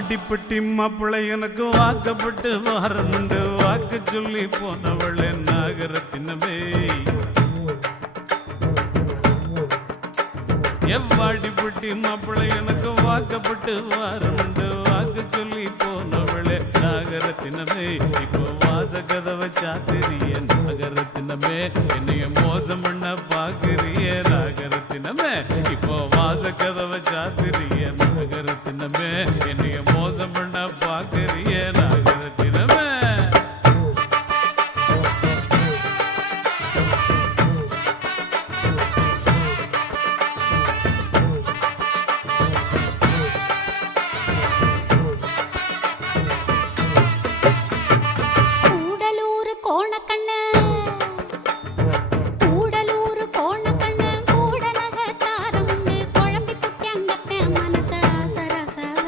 வாடிப்பட்டி மாப்பிள்ளை எனக்கு வாக்கப்பட்டு வாரமுண்டு வாக்கு சொல்லி போனவளே நாகரத்தினமே எவ்வாடிப்பட்டி மாப்பிள்ளை எனக்கு வாக்கப்பட்டு வாரமுண்டு வாக்கு சொல்லி போனவளே நாகரத்தினமே இப்போ வாச கதவை சாத்திரிய நாகரத்தினமே என்னைய மோசம் பண்ண பாக்குறிய நாகரத்தினமே இப்போ வாச கதவை சாத்திரிய நாகரத்தினமே என்னைய மோசம் பண்ண